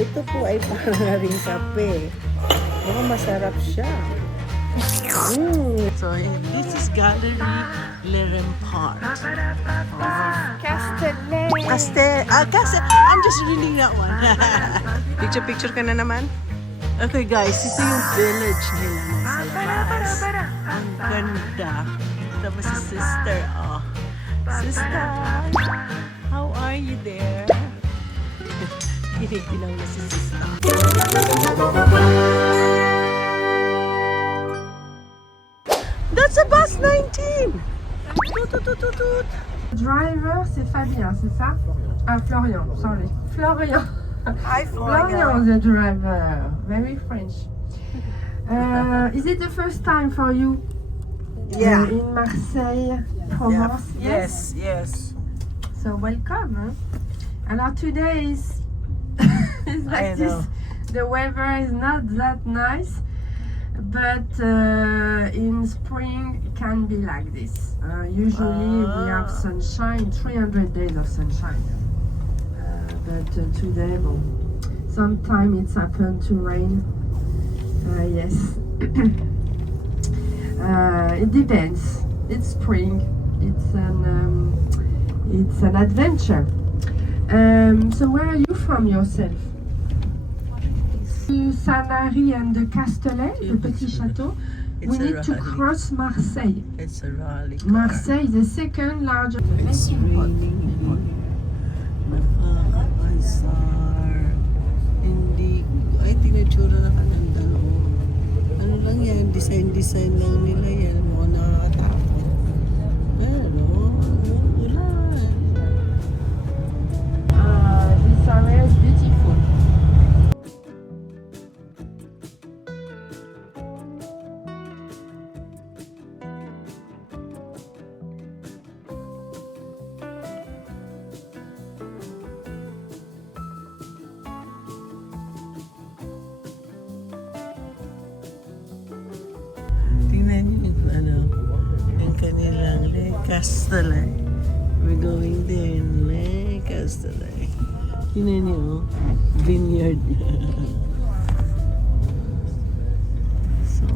Ito po ay parang ring kape. Mukhang masarap siya. So, this is Gallery Le Rempart. Castel. I'm just reading that one. Picture ka na naman? Okay guys, ito yung village nila nasa labas. Ang ganda. Tapos si sister, oh. Sister, how are you there? Kinikilaw na si sister. That's a bus 19! Tut. Driver, c'est Fabien, c'est ça? Ah, Florian, sorry. Florian. Hi, Florian, the driver. Very French. Is it the first time for you? Yeah. In Marseille, Provence? Yes. So welcome. Huh? Alors today is it's I like know. this. The weather is not that nice, but in spring it can be like this. Usually we have sunshine, 300 days of sunshine. But today, well, sometimes it's happened to rain. Yes. It depends. It's spring. It's an adventure. So where are you from yourself? To Sanary and the Castellet, the Petit Château. We need to cross Marseille. It's a rally car. Marseille is the second largest. It's raining here. Nakakasar. Hindi. Ay, tinitsura na kananda. Ano lang yan? Design lang nila yan. Mukhang nakakatakot. Pero, ulan. This area is beautiful. Tingnan niyo yung kanilang Le Castellet. We're going there in Le Castellet. Tingnan niyo, vineyard. So,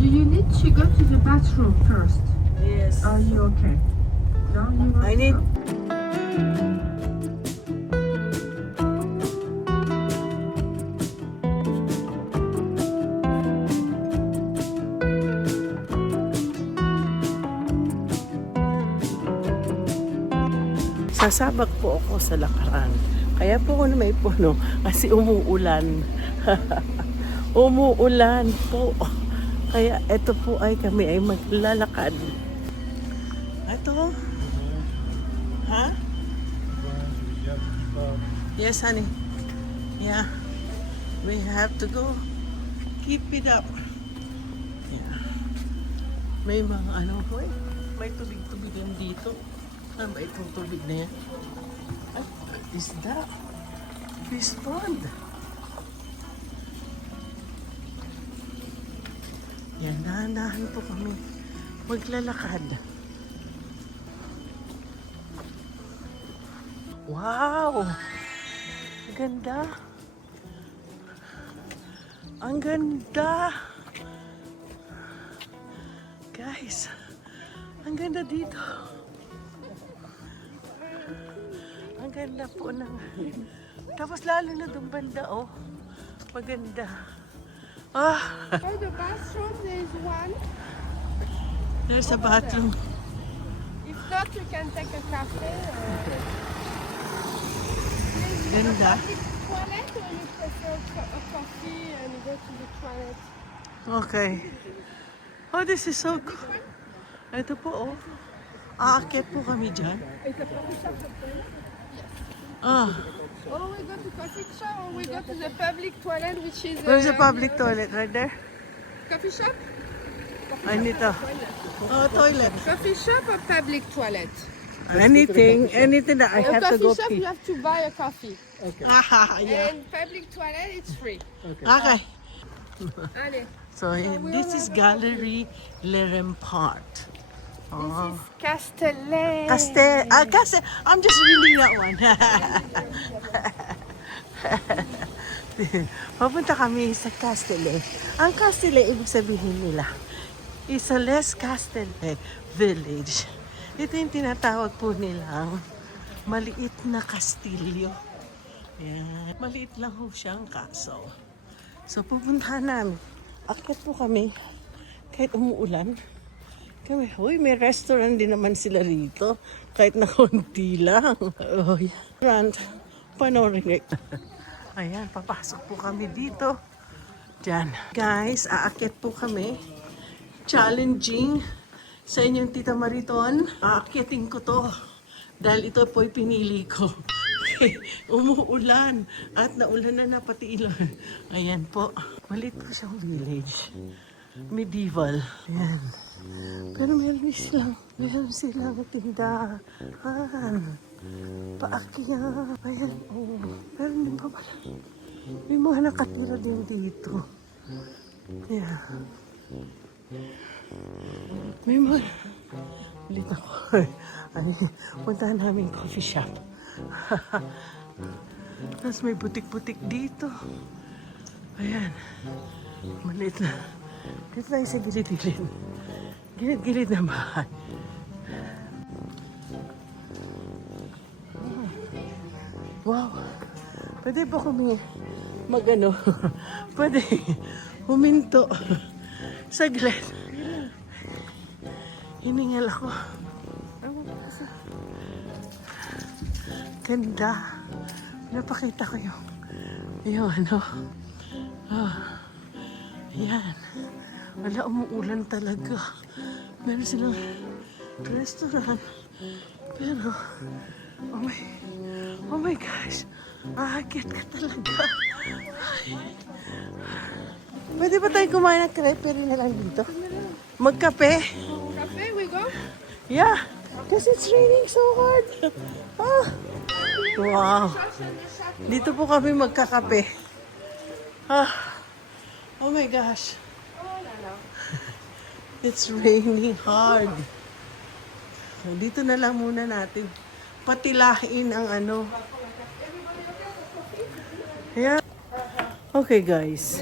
Do you need to go to the bathroom first? yes. Are you okay? No, you want I need... Sasabak po ako sa lakaran. Kaya po ako na may puno kasi umuulan. Umuulan po. Kaya ito po ay kami ay maglalakad. Ito. Ha? Yes, honey. Yeah. We have to go. Keep it up. Yeah. May mga ano, may tubig-tubig yan dito. Ano ba itong tubig na yan? Ay, what is that? Fish pond. Yan, dahan-dahan po kami maglalakad. Wow! Ang ganda! Ang ganda! Guys, ang ganda dito. Ang ganda po ng... Tapos lalo na doon banda, oh. Maganda. Ah! Oh, the bathroom, there is one. There's a bathroom. If not, you can take a cafe. Ganda. Toilet, or you prefer a coffee and go to the toilet? Okay. Oh, this is so cool. Ito po, oh. Aakyat po kami dyan. Ah, Or we go to coffee shop, or we go to the public toilet, which is... there's a public toilet right there. Coffee shop? Ay, dito. Oh, toilet. Coffee shop or public toilet? Anything that I A have to coffee go shop, you pee. have to buy a coffee. Ah, yeah. And public toilet, it's free. Okay. Allez. So, this is Gallery Le Rempart. Oh. Castellet. Castel. I'm just reading that one. Papunta kami sa Castele. Ang Castele, ibig sabihin nila, is a less Castele village. Ito yung tinatawag po nilang maliit na kastilyo. Yan. Maliit lang ho siyang castle. So pupuntahan namin. Akyat po kami kahit umuulan. Kami, uy, may restaurant din naman sila rito. Kahit na konti lang. Oh, yan. Panoorin. Ayan, papasok po kami dito. Diyan. Guys, aakyat po kami. Challenging sa inyong Tita Mariton. Aakyatin ko to. Dahil ito po'y pinili ko. Umuulan. At naulan na pati ilan. Ayan po. Malit po siyang village. Medieval. Ayan. Pero meron silang tindahan. Paakyat. Ayan. Oh. Meron din pa pala. May mga nakatira din dito. Yeah. May mga... Ulit ako. Ay, puntahan namin coffee shop. Tapos may butik-butik dito. Ayan. Maliit na. Dito tayo sa gilid-gilid. Gilid-gilid na bahay. Wow. Pwede ba kami magano? Pwede huminto. Saglit. Hiningal ako. Ganda. Napakita ko yung ano. Oh. Ayan. Wala, umuulan talaga. Meron silang restaurant. Pero, oh my gosh. Aakyat ka talaga. Ay. Pwede ba tayo kumain ng crepe rin na lang dito? Magkape? Cafe, we go? Yeah. Because it's raining so hard. Ah. Wow. Dito po kami magkakape. Ah. Oh my gosh. It's raining hard. So, dito na lang muna natin patilahin ang ano. Yeah. Okay guys.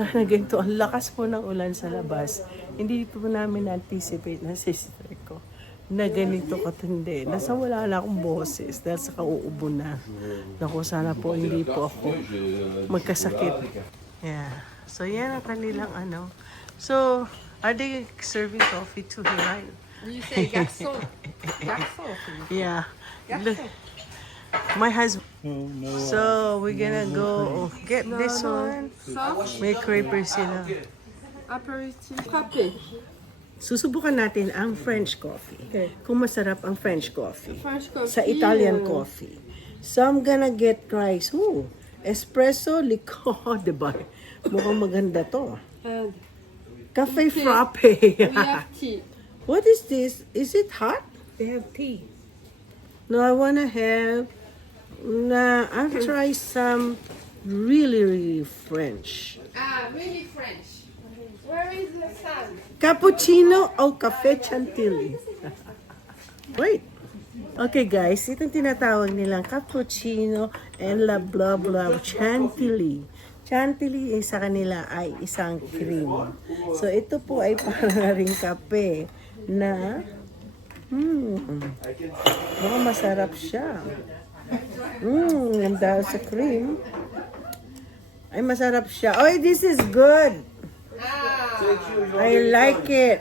Ganito, ang lakas po ng ulan sa labas. Hindi po namin anticipate na sister ko na ganito katindi. Nasa wala na akong boses dahil sa kauubo na. Naku, sana po hindi po ako magkasakit. Yeah. So, yan ang kanilang ano. So, are they serving coffee too here? You say garçon. Garçon. Yeah. Look, my husband. So, we're gonna go get this one. Soft. May crepe sila. Aperitif. Frappé. Susubukan natin ang French coffee. Okay. Kung masarap ang French coffee. French coffee. Sa Italian coffee. So, I'm gonna get rice. Ooh, espresso, liqueur, diba? Mukhang maganda to. And Cafe Okay. frappe. we have tea. What is this? Is it hot? They have tea. No, I wanna have... Nah, I'll try some really French. Ah, really French. Where is the sun? Cappuccino o cafe chantilly? Wait. Okay guys, itong tinatawag nilang cappuccino and la blah blah chantilly. Chantilly sa kanila ay isang cream. So ito po ay parang ring kape na mukhang masarap siya. And dahil sa cream ay masarap siya. Oh, this is good. I like it.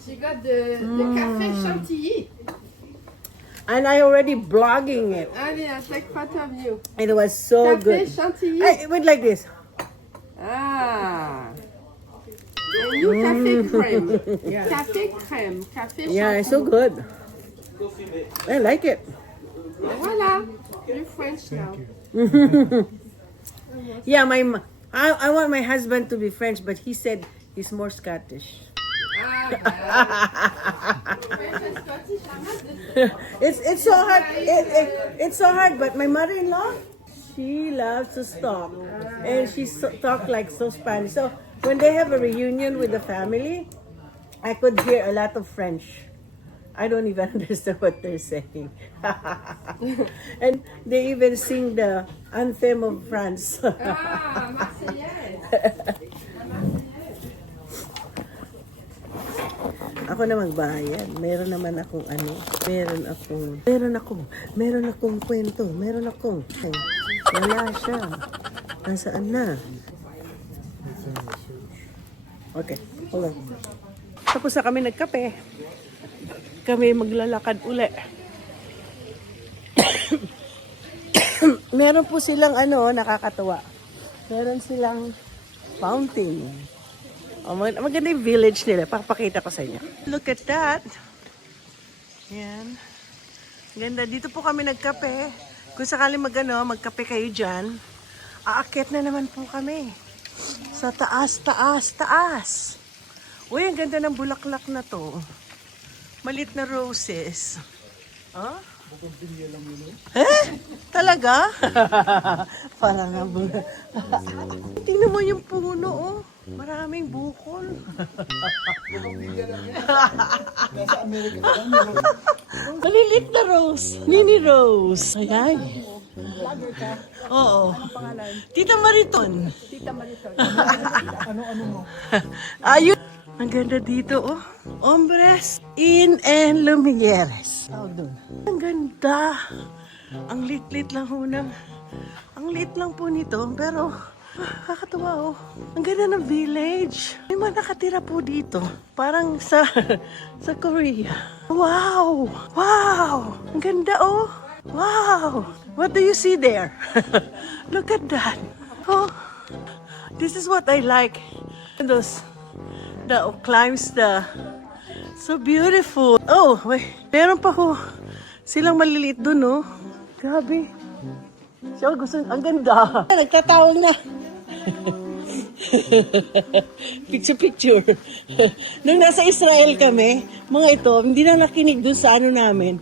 She got the café chantilly. And I already blogging it. Allez, I take photo of you. It was so Café good. chantilly. It went like this. Ah. And you café crème. Café crème. Café chantilly. Yeah, it's so good. I like it. Voilà. You're French now. Yeah, I want my husband to be French, but he said he's more Scottish. French and Scottish, I'm not the It's so hard. It's so hard. But my mother-in-law, she loves to talk, and she talk like so Spanish. So when they have a reunion with the family, I could hear a lot of French. I don't even understand what they're saying. And they even sing the anthem of France. Ah, Marseillaise. Ako na magbayad. Meron naman akong ano, meron akong kwento, wala siya. Nasaan na? Okay, hold on. Tapos na kami nagkape. Kami maglalakad uli. Meron po silang ano, nakakatawa. Meron silang fountain. Oh, maganda yung village nila. Papakita ko sa inyo. Look at that. Yan. Ganda. Dito po kami nagkape. Kung sakali magkape kayo dyan, aakyat na naman po kami. Sa taas. Uy, ang ganda ng bulaklak na to. Malit na roses. Huh? Eh? Talaga? Parang nga tingnan mo yung puno, oh. Maraming bukol. Malilit na rose. Mini rose. Ayan. Oo. Tita Mariton. Ano mo? Ayun. Ang ganda dito, oh. Hombres in and Lumieres. Tawag doon. Ang ganda. Ang lit-lit lang ho ng... Ang lit lang po nito, pero... kakatuwa, oh. Ang ganda ng village. May mga nakatira po dito. Parang sa... sa Korea. Wow! Wow! Ang ganda, oh. Wow! What do you see there? Look at that. Oh, this is what I like. Those... the climbs the so beautiful. Oh, wait. Meron pa ho silang maliliit dun, oh. Grabe. So, gusto, ang ganda. Nagtatawag na. Picture. Nung nasa Israel kami, mga ito, hindi na nakinig dun sa ano namin.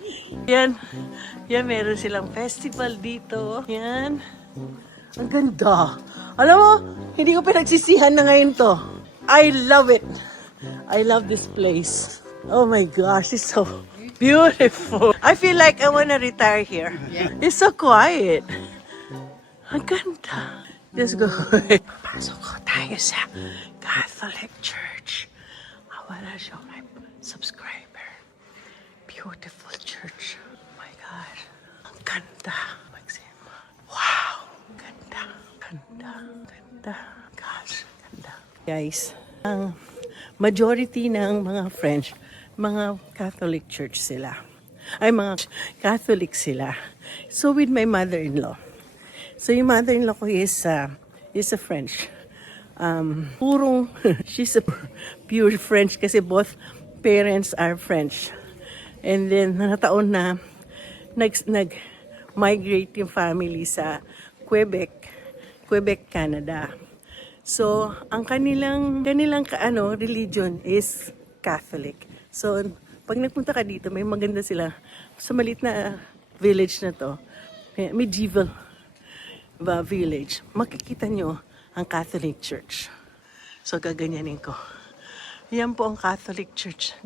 Yan, meron silang festival dito. Yan. Ang ganda. Alam mo, hindi ko pinagsisihan na ngayon to. I love it. I love this place. Oh my gosh, it's so beautiful. I feel like I want to retire here. Yeah. It's so quiet. Ang ganda. Let's go. Pasok ko tayo sa Catholic Church. I want to show my subscriber. Beautiful church. Oh my God. Ang ganda. Wow. Ganda. Gosh. Guys, ang majority ng mga French, mga Catholic church sila. Ay, mga Catholic sila. So, with my mother-in-law. So, yung mother-in-law ko is a French. She's a pure French kasi both parents are French. And then, nataon na nag-migrate yung family sa Quebec, Canada. So, ang kanilang religion is Catholic. So, pag nagpunta ka dito, may maganda sila. Sa maliit na village na to, medieval village, makikita nyo ang Catholic Church. So, gaganyanin ko. Yan po ang Catholic Church.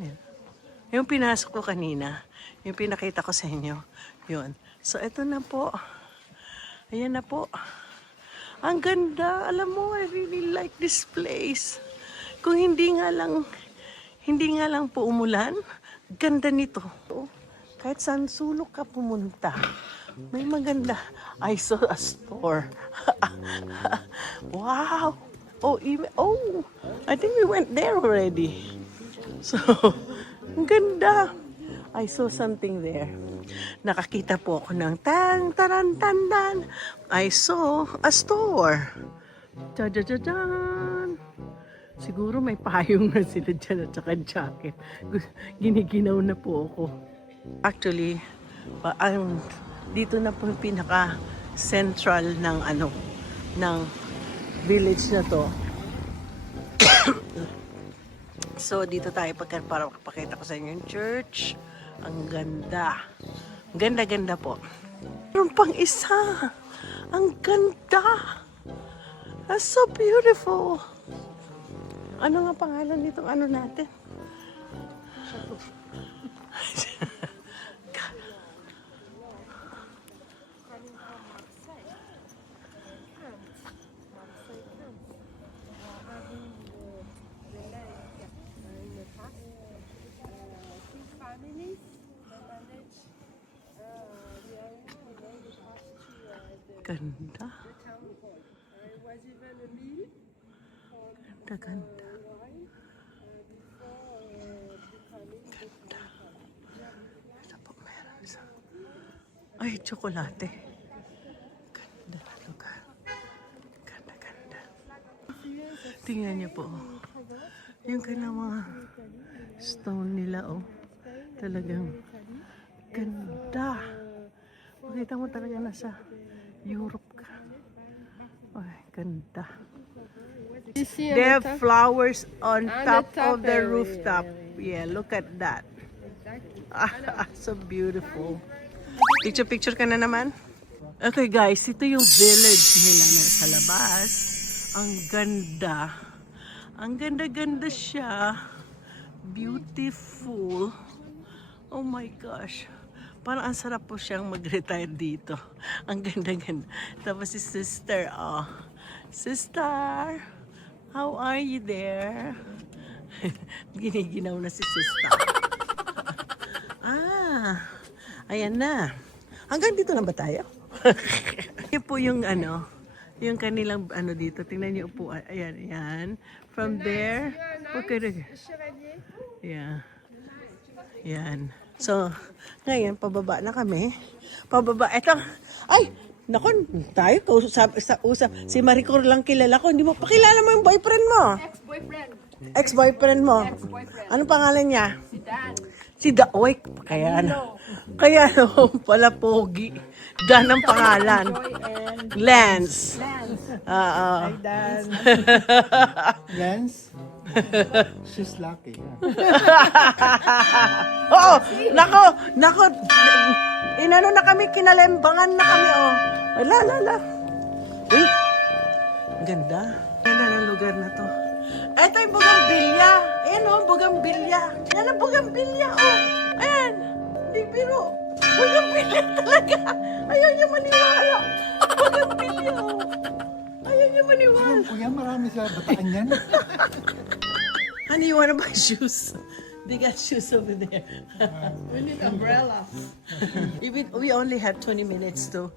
Yung pinasok ko kanina, yung pinakita ko sa inyo, yun. So, ito na po. Ayan na po. Ang ganda. Alam mo, I really like this place. Kung hindi nga lang po umulan, ganda nito. Kahit saan sulok ka pumunta, may maganda. I saw a store. Wow. I think we went there already. So, ang ganda. I saw something there. Nakakita po ako ng taran-tan-tan. I saw a store. Tadadadaan. Siguro may payong na sila dyan at saka jacket. Giniginaw na po ako. Actually, dito na po yung pinaka-central ng village na to. So, dito tayo para pakita ko sa inyo yung church. Ang ganda. Ganda-ganda po. Meron pang isa. Ang ganda. That's so beautiful. Ano nga pangalan nitong natin? Coming from Marseille. France. Marseille, France. Having the lake in the past. Two families that manage the area, the path to Ganda. the town hall. It was even a meal from Ganda. wine before becoming the town hall. Ito po meron sa... Ay, tsokolate. Ganda na lugar. Ganda, ganda. Tingnan niyo po. Yung kailang mga stone nila, oh. Talagang ganda. Makita mo talaga nasa Europe ka. Ay, ganda. They have flowers on top of the rooftop. Yeah, look at that. So beautiful. Picture ka na naman. Okay guys, ito yung village nila na sa labas. Ang ganda. Ang ganda-ganda siya. Beautiful. Oh my gosh. Parang ang sarap po siyang mag-retire dito. Ang ganda-ganda. Tapos si sister, oh. Sister, how are you there? Giniginaw na si sister. Ayan na. Hanggang dito lang ba tayo? Yan po yung ano, yung kanilang ano dito. Tingnan niyo po. Ayan, ayan. From there. Okay. Yeah. Yan. So, ngayon, pababa na kami. Pababa. Eto. Ay! Nakon, tayo kausap sa usap. Si Maricor lang kilala ko. Hindi mo pakilala mo yung boyfriend mo. Ex-boyfriend. Ex-boyfriend mo. Ex-boyfriend. Ano pangalan niya? Si Dan. Si Da. Oy, kaya na. Kaya no, pala pogi. Dan ang pangalan. Lance. Oo. Dan. Lance? She's lucky. Oo, nako. Inano na kami, kinalembangan na kami, oh. La. Uy, ganda. Ganda ng lugar na to. Ito yung bugambilya. Ayan, oh, bugambilya. Yan ang bugambilya, oh. Ayan, di biro. Bugambilya talaga. Ayaw niya maniwala. Bugambilya, oh. Ayaw niya maniwala. Kuya, marami sa bataan yan. Honey, you wanna buy shoes? They got shoes over there. We need umbrella. We only have 20 minutes so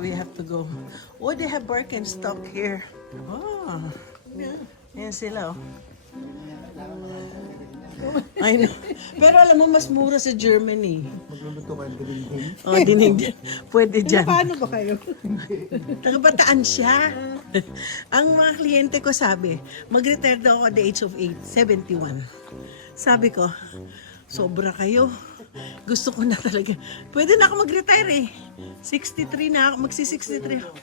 we have to go. Oh, they have Birkenstock here. Oh, yeah. Yan sila, oh. I know. Pero alam mo, mas mura sa Germany. Magluluto ka ng dinding. Oh, dinigdin. Pwede dyan. Paano ba kayo? Tagabataan siya. Ang mga kliyente ko sabi, mag-retire daw ako at the age of 71. Sabi ko, sobra kayo. Gusto ko na talaga. Pwede na ako mag-retire eh. 63 na ako. Magsi-63 ako.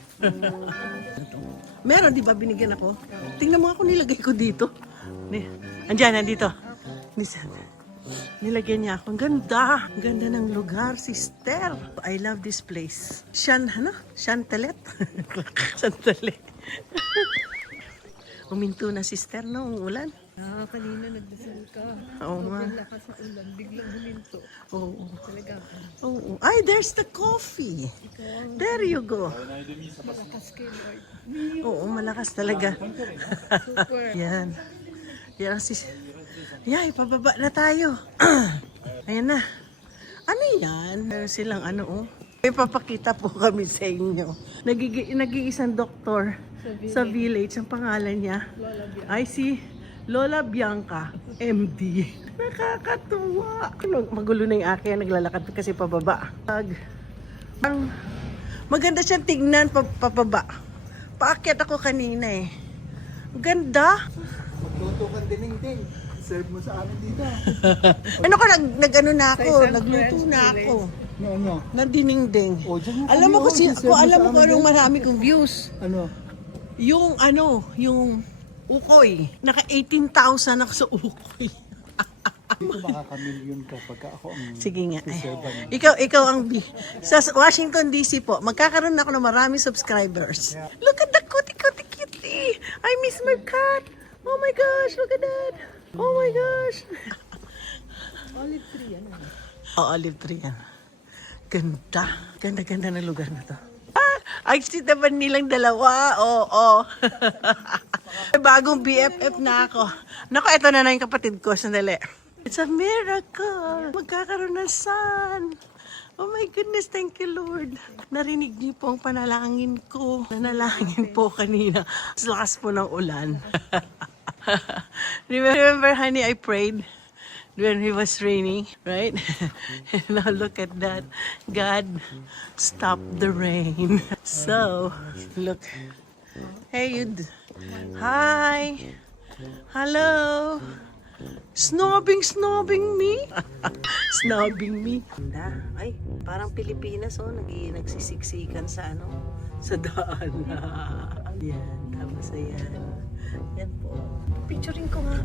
Meron, di ba binigyan ako? Tingnan mo ako nilagay ko dito. Andiyan, nandito. Nilagyan niya ako. Ang ganda. Ang ganda ng lugar, sister. I love this place. Chantelet? Chantelet. Uminto na, sister, no? Ang ulan. Kanina nagdasal ka. Oo nga. Lakas sa ulan, biglang huminto. Oo. Talaga. Oo. Ay, there's the coffee. There you go. Malakas kayo, Lord. Oo, malakas talaga. Super. Yan. Yan si... Yay, pababa na tayo. Ayan na. Ano yan? Meron silang ano, oh. Ipapakita po kami sa inyo. Nag-iisang doktor sa village. Ang pangalan niya ay si Lola Bianca, MD. Nakakatuwa. Magulo na yung akin. Naglalakad kasi pababa. Maganda siyang tignan papaba. Paakyat ako kanina eh. Ganda. Magluto ka ng dinding. Serve mo sa amin dito. Ano ko, nag-ano na ako, nagluto na ako. Ano? Na dininding. O, dyan mo Alam mo kami, kasi, serve mo alam sa mo kung amin anong yan. marami kong views. Ano? Yung ukoy. Naka 18,000 ako sa ukoy. Dito makakamilyon ka pagka ako ang Sige nga. Ay, servan. ikaw ang sa Washington DC po, magkakaroon ako ng maraming subscribers. Look at the kitty. I miss my cat. Oh my gosh, look at that. Oh my gosh. Olive tree yan. Olive tree yan. Ganda. Ganda-ganda ng lugar na to. Ay, naman nilang dalawa. Oo. Bagong BFF na ako. Naku, eto na yung kapatid ko. Sandali. It's a miracle. Magkakaroon ng sun. Oh my goodness, thank you Lord. Narinig niyo po ang panalangin ko. Nanalangin po kanina. Sa lakas po ng ulan. Remember, honey, I prayed when it was raining, right? Now look at that. God, stop the rain. So, look. Hey, hi. Hello. Snobbing me? Snobbing me? Ay, parang Pilipinas, oh. Nagsisiksikan sa sa daan. Yan, tapos ayan. Yan po. Picturing ko nga.